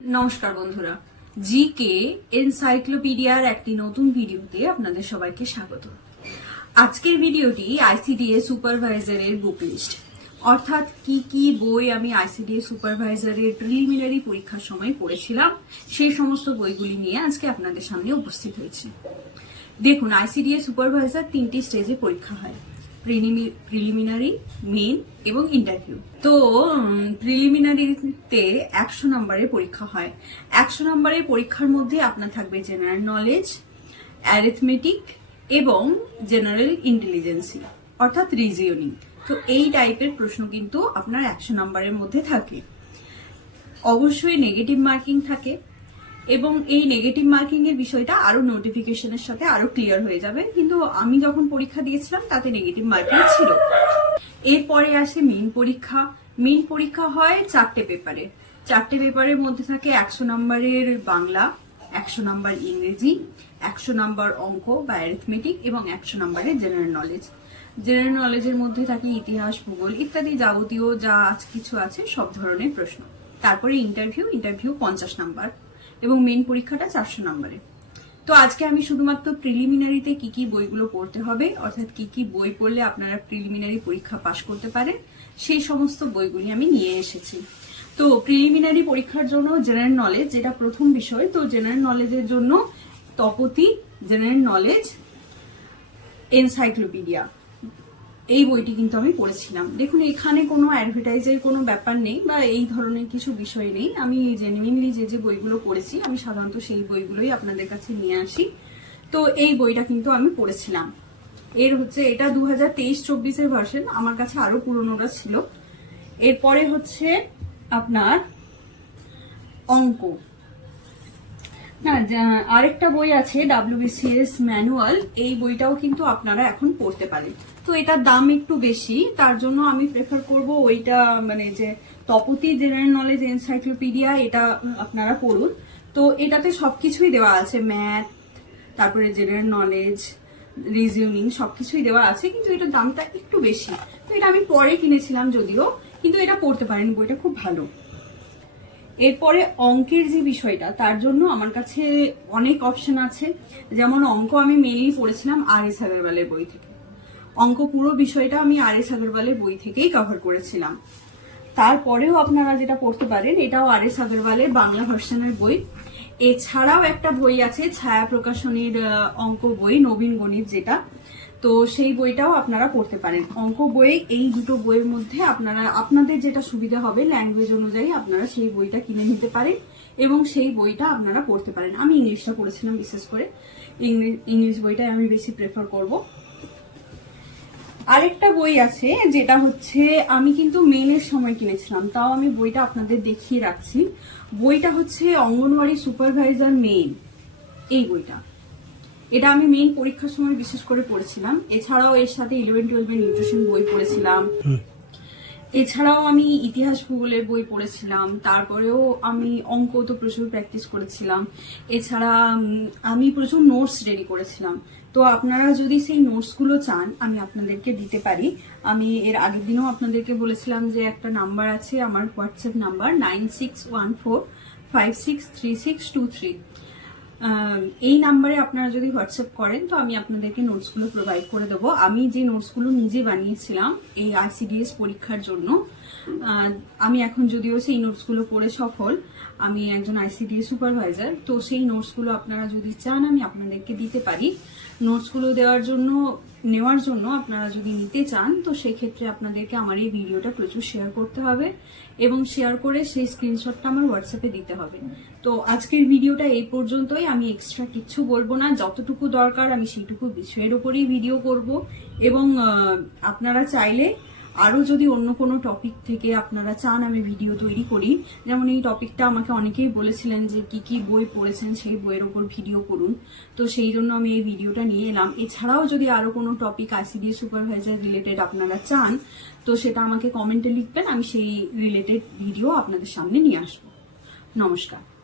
নমস্কার বন্ধুরা। জি কে এনসাইক্লোপিডিয়ার একটি নতুন ভিডিওতে আপনাদের সবাইকে স্বাগত। আজকের ভিডিওটি আইসিডিএস সুপারভাইজারের বুক লিস্ট অর্থাৎ কি কি বই আমি আইসিডিএ সুপারভাইজারের প্রিলিমিনারি পরীক্ষার সময় পড়েছিলাম, সেই সমস্ত বইগুলি নিয়ে আজকে আপনাদের সামনে উপস্থিত হয়েছি। দেখুন আইসিডিএস সুপারভাইজার তিনটি স্টেজে পরীক্ষা হয়। প্রিলিমিনারি মেন এবং ইন্টারভিউ। তো প্রিলিমিনারিতে একশো নম্বরের পরীক্ষা হয়। একশো নম্বরের পরীক্ষার মধ্যে আপনার থাকবে জেনারেল নলেজ অ্যারিথমেটিক এবং জেনারেল ইন্টেলিজেন্সি অর্থাৎ রিজিওনিং তো এই টাইপের প্রশ্ন কিন্তু আপনার একশো নম্বরের মধ্যে থাকে। অবশ্যই নেগেটিভ মার্কিং থাকে। এবং এই নেগেটিভ মার্কিং এর বিষয়টা আরও নোটিফিকেশনের সাথে আরও ক্লিয়ার হয়ে যাবে। কিন্তু আমি যখন পরীক্ষা দিয়েছিলাম, তাতে নেগেটিভ মার্কিং ছিল। এরপরে আসে মেইন পরীক্ষা। মেইন পরীক্ষা হয় চারটে পেপারে চারটে পেপারের মধ্যে থাকে একশো নম্বরের বাংলা, একশো নম্বর ইংরেজি, একশো নম্বর অঙ্ক বা অ্যারিথমেটিক এবং একশো নম্বরের জেনারেল নলেজ জেনারেল নলেজের মধ্যে থাকে ইতিহাস, ভূগোল ইত্যাদি যাবতীয় যা আজ কিছু আছে সব ধরনের প্রশ্ন। তারপরে ইন্টারভিউ ইন্টারভিউ পঞ্চাশ নাম্বার। এবং মেন পরীক্ষাটা চারশো নম্বরে। তো আজকে আমি শুধুমাত্র প্রিলিমিনারিতে কি কি বইগুলো পড়তে হবে, অর্থাৎ কি কি বই পড়লে আপনারা প্রিলিমিনারি পরীক্ষা পাশ করতে পারেন, সেই সমস্ত বইগুলি আমি নিয়ে এসেছি। তো প্রিলিমিনারি পরীক্ষার জন্য জেনারেল নলেজ যেটা প্রথম বিষয়, তো জেনারেল নলেজের জন্য তপতি জেনারেল নলেজ এনসাইক্লোপিডিয়া এই বইটি কিন্তু আমি পড়েছিলাম। দেখুন, এখানে কোনো অ্যাডভার্টাইজের কোনো ব্যাপার নেই বা এই ধরনের কিছু বিষয় নেই। আমি জেনুইনলি যে যে বইগুলো পড়েছি, আমি সাধারণত সেই বইগুলোই আপনাদের কাছে নিয়ে আসি। তো এই বইটা কিন্তু আমি পড়েছিলাম। এর হচ্ছে, এটা দু হাজার তেইশ চব্বিশের ভার্সন আমার কাছে আরও পুরনোটা ছিল। এরপরে হচ্ছে আপনার অঙ্ক। না আরেকটা বই আছে ডাব্লিউবিসিএস ম্যানুয়াল এই বইটাও কিন্তু আপনারা এখন পড়তে পারেন। তো এটার দাম একটু বেশি, তার জন্য আমি প্রেফার করব ওইটা মানে যে তপতি জেনারেল নলেজ এনসাইক্লোপিডিয়া এটা আপনারা পড়ুন। তো এটাতে সবকিছুই দেওয়া আছে ম্যাথ তারপরে জেনারেল নলেজ রিজিউনিং সবকিছুই দেওয়া আছে, কিন্তু এটার দামটা একটু বেশি। তো এটা আমি পরে কিনেছিলাম যদিও, কিন্তু এটা পড়তে পারেন, বইটা খুব ভালো। এরপরে অঙ্কের যে বিষয়টা, তার জন্য আমার কাছে অনেক অপশন আছে। যেমন অঙ্ক আমি মেনলি পড়েছিলাম আর এস আগরওয়ালের বই থেকে। অঙ্ক পুরো বিষয়টা আমি আর এস আগরওয়ালের বই থেকেই কভার করেছিলাম। তারপরেও আপনারা যেটা পড়তে পারেন, এটাও আর এস আগরওয়ালের বাংলা ভার্সনের বই। এছাড়াও একটা বই আছে, ছায়া প্রকাশনীর অঙ্ক বই, নবীন গণিত যেটা। তো সেই বইটাও আপনারা পড়তে পারেন। অঙ্ক বইয়ে এই দুটো বইয়ের মধ্যে আপনারা, আপনাদের যেটা সুবিধা হবে ল্যাঙ্গুয়েজ অনুযায়ী আপনারা সেই বইটা কিনে নিতে পারেন এবং সেই বইটা আপনারা পড়তে পারেন। আমি ইংলিশটা পড়েছিলাম বিশেষ করে। ইংলিশ বইটাই আমি বেশি প্রেফার করব। আরেকটা বই আছে যেটা হচ্ছে, আমি কিন্তু মেনের সময় কিনেছিলাম, তাও আমি বইটা আপনাদের দেখিয়ে রাখছি। বইটা হচ্ছে অঙ্গনওয়াড়ি সুপারভাইজার মেন এই বইটা। এটা আমি মেইন পরীক্ষার সময় বিশেষ করে পড়েছিলাম। এছাড়াও এর সাথে ইলেভেন টুয়েলভের নিউট্রিশন বই পড়েছিলাম। এছাড়াও আমি ইতিহাস ভূগোলের বই পড়েছিলাম। তারপরেও আমি অঙ্ক তো প্রচুর প্র্যাকটিস করেছিলাম। এছাড়া আমি প্রচুর নোটস রেডি করেছিলাম। তো আপনারা যদি সেই নোটসগুলো চান আমি আপনাদেরকে দিতে পারি। আমি এর আগের দিনও আপনাদেরকে বলেছিলাম যে একটা নাম্বার আছে আমার WhatsApp number nine six one four five six three six two three এই নাম্বারে আপনারা যদি হোয়াটসঅ্যাপ করেন, তো আমি আপনাদেরকে নোটসগুলো প্রোভাইড করে দেবো। আমি যে নোটসগুলো নিজে বানিয়েছিলাম এই আইসিডিএস পরীক্ষার জন্য আমি এখন যদিও সেই নোটসগুলো পড়ে সফল, আমি একজন আইসিডিএস সুপারভাইজার তো সেই নোটসগুলো আপনারা যদি চান, আমি আপনাদেরকে দিতে পারি। নোটসগুলো দেওয়ার জন্য নেওয়ার জন্য আপনারা যদি নিতে চান, তো সেক্ষেত্রে আপনাদেরকে আমার এই ভিডিওটা প্রচুর শেয়ার করতে হবে এবং শেয়ার করে সেই স্ক্রিনশটটা আমার হোয়াটসঅ্যাপে দিতে হবে। তো আজকের ভিডিওটা এই পর্যন্তই। আমি এক্সট্রা কিচ্ছু বলব না। যতটুকু দরকার আমি সেইটুকু বিষয়ের ওপরেই ভিডিও করব এবং আপনারা চাইলে আরও যদি অন্য কোনো টপিক থেকে আপনারা চান আমি ভিডিও তৈরি করি। যেমন এই টপিকটা আমাকে অনেকেই বলেছিলেন যে কি কি বই পড়েছেন সেই বইয়ের ওপর ভিডিও করুন। তো সেই জন্য আমি এই ভিডিওটা নিয়ে এলাম। এছাড়াও যদি আরও কোনো টপিক আইসিডি সুপারভাইজার রিলেটেড আপনারা চান, তো সেটা আমাকে কমেন্টে লিখবেন, আমি সেই রিলেটেড ভিডিও আপনাদের সামনে নিয়ে আসব। নমস্কার।